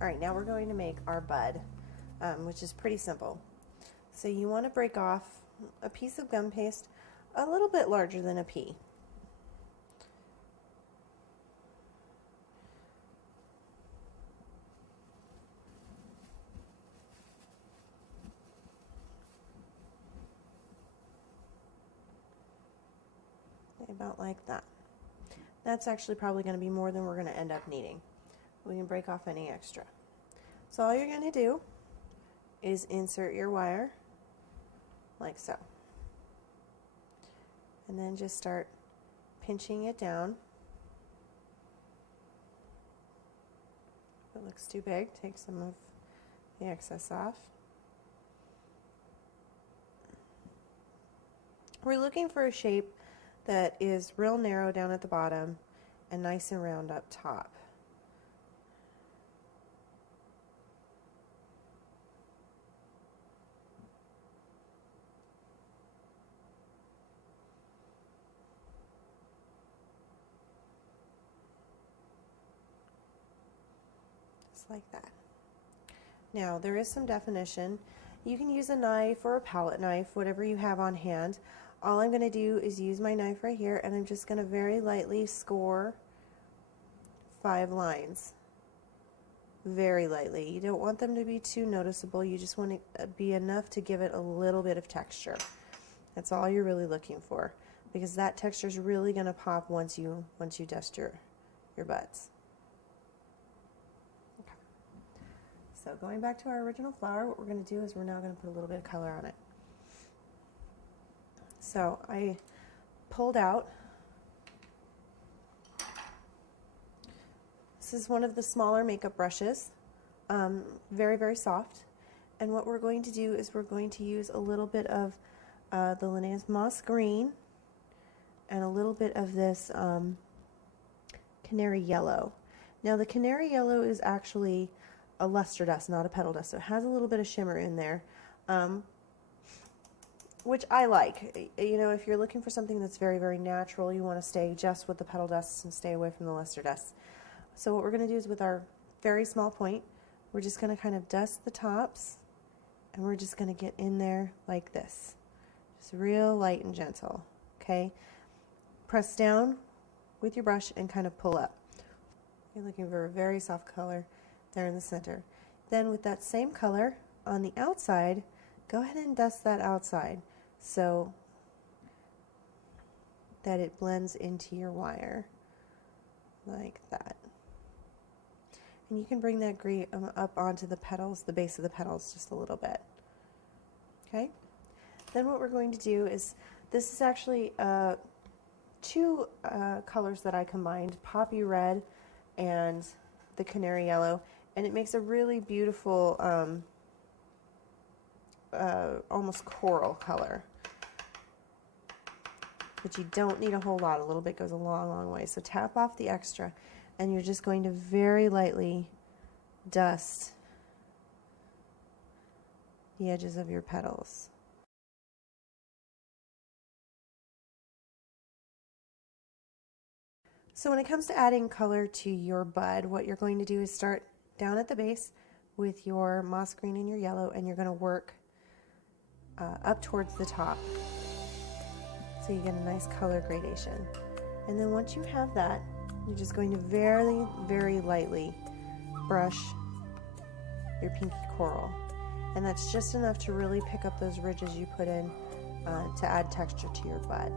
All right, now we're going to make our bud, which is pretty simple. So you want to break off a piece of gum paste a little bit larger than a pea. About like that. That's actually probably going to be more than we're going to end up needing. We can break off any extra. So all you're going to do is insert your wire like so. And then just start pinching it down. If it looks too big, take some of the excess off. We're looking for a shape that is real narrow down at the bottom and nice and round up top. Just like that. Now there is some definition. You can use a knife or a palette knife, whatever you have on hand. All I'm going to do is use my knife right here, and I'm just going to very lightly score 5 lines. Very lightly. You don't want them to be too noticeable. You just want to be enough to give it a little bit of texture. That's all you're really looking for, because that texture is really going to pop once you dust your buds. Okay. So going back to our original flower, what we're going to do is we're now going to put a little bit of color on it. So I pulled out, this is one of the smaller makeup brushes, very, very soft. And what we're going to do is we're going to use a little bit of the Linnaeus Moss Green and a little bit of this Canary Yellow. Now the Canary Yellow is actually a luster dust, not a petal dust, so it has a little bit of shimmer in there. Which I like. You know, if you're looking for something that's very, very natural, you want to stay just with the petal dusts and stay away from the luster dusts. So what we're going to do is with our very small point, we're just going to kind of dust the tops, and we're just going to get in there like this. Just real light and gentle, okay? Press down with your brush and kind of pull up. You're looking for a very soft color there in the center. Then with that same color on the outside, go ahead and dust that outside so that it blends into your wire like that. And you can bring that green up onto the petals, the base of the petals, just a little bit. Okay? Then what we're going to do is, this is actually 2 colors that I combined, Poppy Red and the Canary Yellow, and it makes a really beautiful almost coral color. But you don't need a whole lot. A little bit goes a long, long way. So tap off the extra, and you're just going to very lightly dust the edges of your petals. So when it comes to adding color to your bud, what you're going to do is start down at the base with your moss green and your yellow, and you're going to work up towards the top, so you get a nice color gradation. And then once you have that, you're just going to very, very lightly brush your pinky coral, and that's just enough to really pick up those ridges you put in to add texture to your bud.